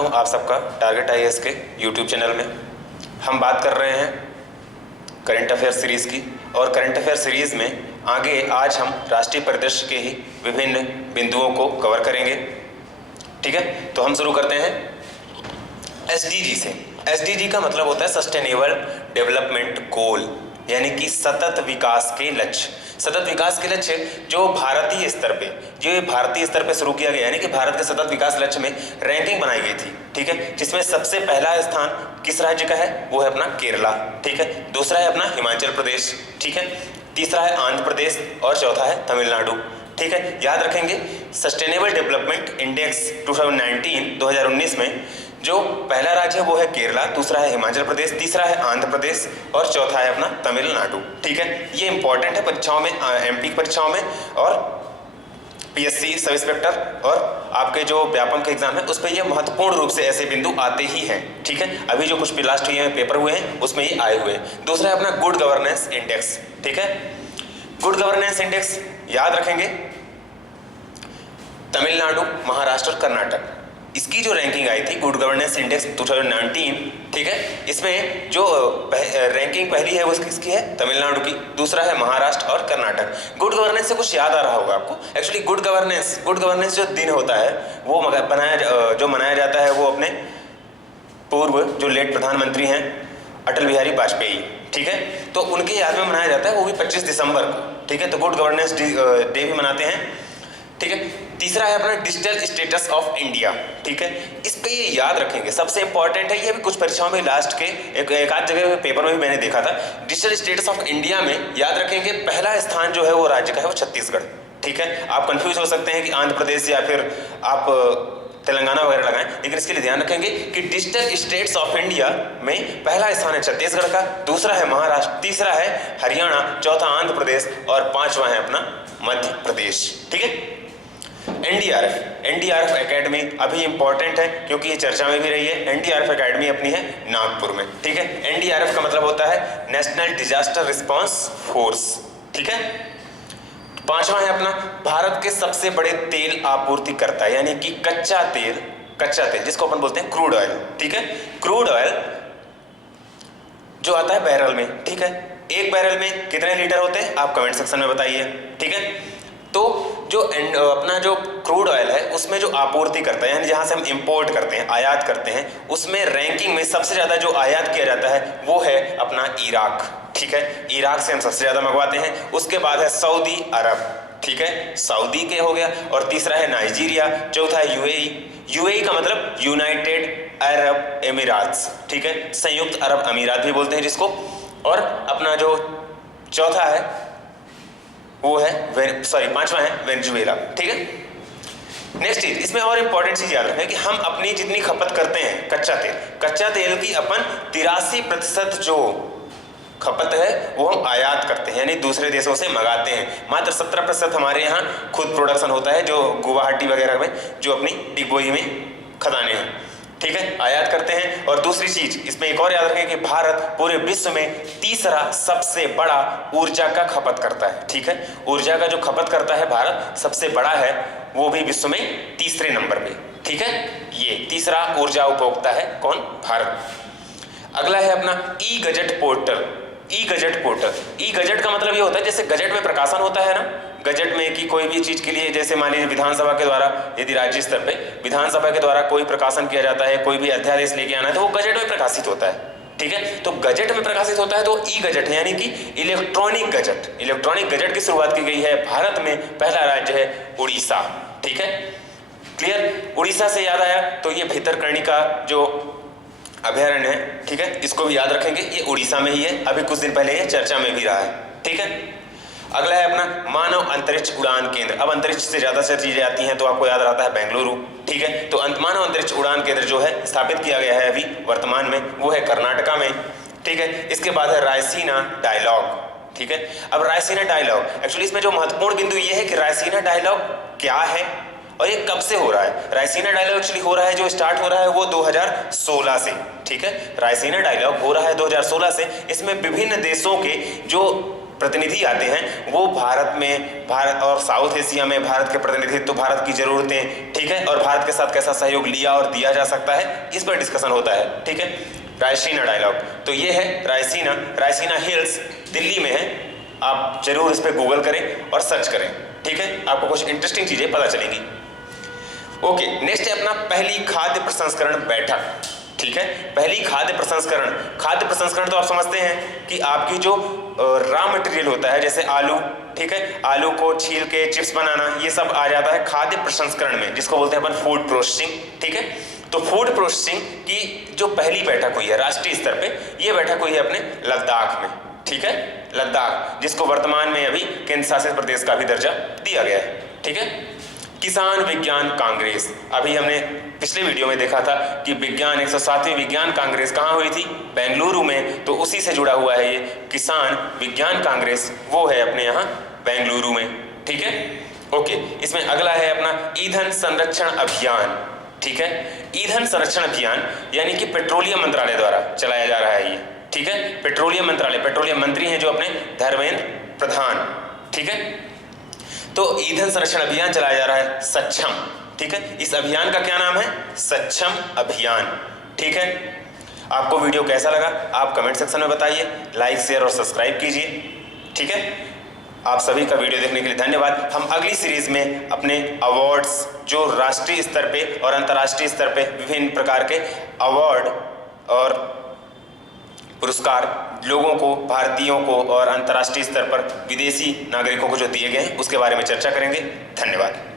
करता हूं आप सबका टारगेट आईएएस के यूट्यूब चैनल में। हम बात कर रहे हैं करंट अफेयर सीरीज़ की, और करंट अफेयर सीरीज़ में आगे आज हम राष्ट्रीय परिदृश्य के ही विभिन्न बिंदुओं को कवर करेंगे। ठीक है, तो हम शुरू करते हैं एसडीजी से। एसडीजी का मतलब होता है सस्टेनेबल डेवलपमेंट गोल, यानी कि सतत विकास के लक्ष्य। सतत विकास के लक्ष्य जो भारतीय स्तर पे शुरू किया गया, यानी कि भारत के सतत विकास लक्ष्य में रैंकिंग बनाई गई थी। ठीक है, जिसमें सबसे पहला स्थान किस राज्य का है? वो है अपना केरला। ठीक है, दूसरा है अपना हिमाचल प्रदेश। ठीक है, तीसरा है आंध्र प्रदेश और चौथा है तमिलनाडु। ठीक है, याद रखेंगे सस्टेनेबल डेवलपमेंट इंडेक्स 2019 में जो पहला राज्य है वो है केरला, दूसरा है हिमाचल प्रदेश, तीसरा है आंध्र प्रदेश और चौथा है अपना तमिलनाडु। ठीक है, ये इंपॉर्टेंट है परीक्षाओं में, एमपी परीक्षाओं में और पीएससी सब इंस्पेक्टर और आपके जो व्यापम के एग्जाम है उस पर ये महत्वपूर्ण रूप से ऐसे बिंदु आते ही हैं। ठीक है, अभी जो कुछ लास्ट पेपर हुए हैं उसमें ये आए हुए हैं। दूसरा है अपना गुड गवर्नेंस इंडेक्स। ठीक है, गुड गवर्नेंस इंडेक्स याद रखेंगे तमिलनाडु, महाराष्ट्र और कर्नाटक, इसकी जो रैंकिंग आई थी गुड गवर्नेंस इंडेक्स 2019। ठीक है, इसमें जो रैंकिंग पहली है वो किसकी है? तमिलनाडु की, दूसरा है महाराष्ट्र और कर्नाटक। गुड गवर्नेंस से कुछ याद आ रहा होगा आपको। एक्चुअली गुड गवर्नेंस जो दिन होता है वो मनाया जाता है वो अपने पूर्व जो लेट प्रधानमंत्री हैं अटल बिहारी वाजपेयी। ठीक है, तो उनके याद में मनाया जाता है, वो भी 25 दिसंबर को। ठीक है, तो गुड गवर्नेंस डे भी मनाते हैं। ठीक है, तीसरा है अपना डिजिटल स्टेटस ऑफ इंडिया। ठीक है, इस पे ये याद रखेंगे, सबसे इंपॉर्टेंट है ये भी। कुछ परीक्षाओं में लास्ट के एक आध जगह पेपर में भी मैंने देखा था। डिजिटल स्टेटस ऑफ इंडिया में याद रखेंगे पहला स्थान जो है वो राज्य का है वो छत्तीसगढ़। ठीक है, आप कंफ्यूज हो सकते हैं कि आंध्र प्रदेश या फिर आप तेलंगाना वगैरह लगाएं, लेकिन इसके लिए ध्यान रखेंगे कि डिजिटल स्टेट्स ऑफ इंडिया में पहला स्थान है छत्तीसगढ़ का, दूसरा है महाराष्ट्र, तीसरा है हरियाणा, चौथा आंध्र प्रदेश और पांचवा है अपना मध्य प्रदेश। ठीक है, एनडीआरएफ एकेडमी अभी इंपॉर्टेंट है क्योंकि ये चर्चा में भी रही है। एनडीआरएफ एकेडमी अपनी है नागपुर में। ठीक है, एनडीआरएफ का मतलब होता है नेशनल डिजास्टर रिस्पांस फोर्स। ठीक है, पांचवा है अपना भारत के सबसे बड़े तेल आपूर्तिकर्ता, यानी कि कच्चा तेल जिसको अपन बोलते हैं क्रूड ऑयल। ठीक है, क्रूड ऑयल जो आता है बैरल में। ठीक है, एक बैरल में कितने लीटर होते हैं आप कमेंट सेक्शन में बताइए। ठीक है, तो जो अपना जो क्रूड ऑयल है उसमें जो आपूर्ति करता है, यानी जहां से हम इंपोर्ट करते हैं, आयात करते हैं, उसमें रैंकिंग में सबसे ज्यादा जो आयात किया जाता है वो है अपना इराक। ठीक है, इराक से हम सबसे ज्यादा मंगवाते हैं। उसके बाद है सऊदी अरब। ठीक है, सऊदी के हो गया, और तीसरा है नाइजीरिया, चौथा है यूएई का मतलब यूनाइटेड अरब एमिरात्स। ठीक है, संयुक्त अरब अमीरात भी बोलते हैं जिसको, और अपना जो चौथा है वो है पांचवा है वेनेजुएला। ठीक है, नेक्स्ट चीज इसमें और इंपॉर्टेंट चीज याद रखें कि हम अपनी जितनी खपत करते हैं कच्चा तेल की अपन 83% जो खपत है वो हम आयात करते हैं, यानी दूसरे देशों से मंगाते हैं। मात्र 17% हमारे यहाँ खुद प्रोडक्शन होता है, जो गुवाहाटी वगैरह में जो अपनी डिगबोई में खदानें हैं। ठीक है, आयात करते हैं। और दूसरी चीज इसमें एक और याद रखें कि भारत पूरे विश्व में तीसरा सबसे बड़ा ऊर्जा का खपत करता है। ठीक है, ऊर्जा का जो खपत करता है भारत सबसे बड़ा है, वो भी विश्व में तीसरे नंबर पे। ठीक है, ये तीसरा ऊर्जा उपभोक्ता है कौन? भारत। अगला है अपना e gazette portal. E gazette का मतलब ये होता है जैसे गजट में प्रकाशन होता है ना, गजट में कि कोई भी चीज के लिए, जैसे मान लीजिए विधानसभा के द्वारा, यदि राज्य स्तर पे विधानसभा के द्वारा कोई प्रकाशन किया जाता है, कोई भी अध्यादेश लेके आना है तो वो गजट में प्रकाशित होता है। ठीक है, तो गजट में प्रकाशित होता है तो ई गजट है, यानी कि इलेक्ट्रॉनिक गजट की शुरुआत की गई है भारत में। पहला राज्य है उड़ीसा। ठीक है, क्लियर। उड़ीसा से याद आया तो ये भितरकनिका जो अभयारण्य है, ठीक है, इसको भी याद रखेंगे, ये उड़ीसा में ही है। अभी कुछ दिन पहले ये चर्चा में भी रहा है। ठीक है, अगला है अपना मानव अंतरिक्ष उड़ान केंद्र। अब अंतरिक्ष से ज्यादा से चीजें आती हैं तो आपको याद रहता है बेंगलुरु। ठीक है, तो मानव अंतरिक्ष उड़ान केंद्र जो है स्थापित किया गया है अभी वर्तमान में, वो है कर्नाटका में। ठीक है, इसके बाद है रायसीना डायलॉग। ठीक है, अब रायसीना डायलॉग एक्चुअली इसमें जो महत्वपूर्ण बिंदु ये है कि रायसीना डायलॉग क्या है और ये कब से हो रहा है। रायसीना डायलॉग एक्चुअली हो रहा है, जो स्टार्ट हो रहा है वो 2016 से। ठीक है, रायसीना डायलॉग हो रहा है 2016 से। इसमें विभिन्न देशों के जो प्रतिनिधि आते हैं वो भारत और साउथ एशिया में भारत के प्रतिनिधित्व, तो भारत की जरूरतें, ठीक है, और भारत के साथ कैसा सहयोग लिया और दिया जा सकता है, इस पर डिस्कशन होता है। ठीक है, रायसीना डायलॉग, तो ये है रायसीना हिल्स दिल्ली में है। आप जरूर इस पर गूगल करें और सर्च करें। ठीक है, आपको कुछ इंटरेस्टिंग चीजें पता चलेंगी। ओके, नेक्स्ट है अपना पहली खाद्य प्रसंस्करण बैठक। ठीक है, पहली खाद्य प्रसंस्करण तो आप समझते हैं कि आपकी जो रॉ मटेरियल होता है, जैसे आलू, ठीक है, आलू को छील के चिप्स बनाना, ये सब आ जाता है खाद्य प्रसंस्करण में, जिसको बोलते हैं अपन फूड प्रोसेसिंग। ठीक है, तो फूड प्रोसेसिंग की जो पहली बैठक हुई है राष्ट्रीय स्तर पे, ये बैठक हुई है अपने लद्दाख में। ठीक है, लद्दाख, जिसको वर्तमान में अभी केंद्र शासित प्रदेश का भी दर्जा दिया गया है। ठीक है, किसान विज्ञान कांग्रेस, अभी हमने पिछले वीडियो में देखा था कि 107वीं विज्ञान कांग्रेस कहाँ हुई थी, बेंगलुरु में, तो उसी से जुड़ा हुआ है ये किसान विज्ञान कांग्रेस, वो है अपने यहाँ बेंगलुरु में। ठीक है, ओके, इसमें अगला है अपना ईंधन संरक्षण अभियान। ठीक है, ईंधन संरक्षण अभियान यानी कि पेट्रोलियम मंत्रालय द्वारा चलाया जा रहा है ये। ठीक है, पेट्रोलियम मंत्रालय, पेट्रोलियम मंत्री हैं जो अपने धर्मेंद्र प्रधान। ठीक है, तो ईंधन संरक्षण अभियान चलाया जा रहा है सक्षम। ठीक है, इस अभियान का क्या नाम है, सक्षम अभियान। ठीक है, आपको वीडियो कैसा लगा आप कमेंट सेक्शन में बताइए, लाइक शेयर और सब्सक्राइब कीजिए। ठीक है, आप सभी का वीडियो देखने के लिए धन्यवाद। हम अगली सीरीज में अपने अवार्ड्स, जो राष्ट्रीय स्तर पे और अंतर्राष्ट्रीय स्तर पे विभिन्न प्रकार के अवार्ड और पुरस्कार लोगों को, भारतीयों को और अंतर्राष्ट्रीय स्तर पर विदेशी नागरिकों को जो दिए गए हैं, उसके बारे में चर्चा करेंगे। धन्यवाद।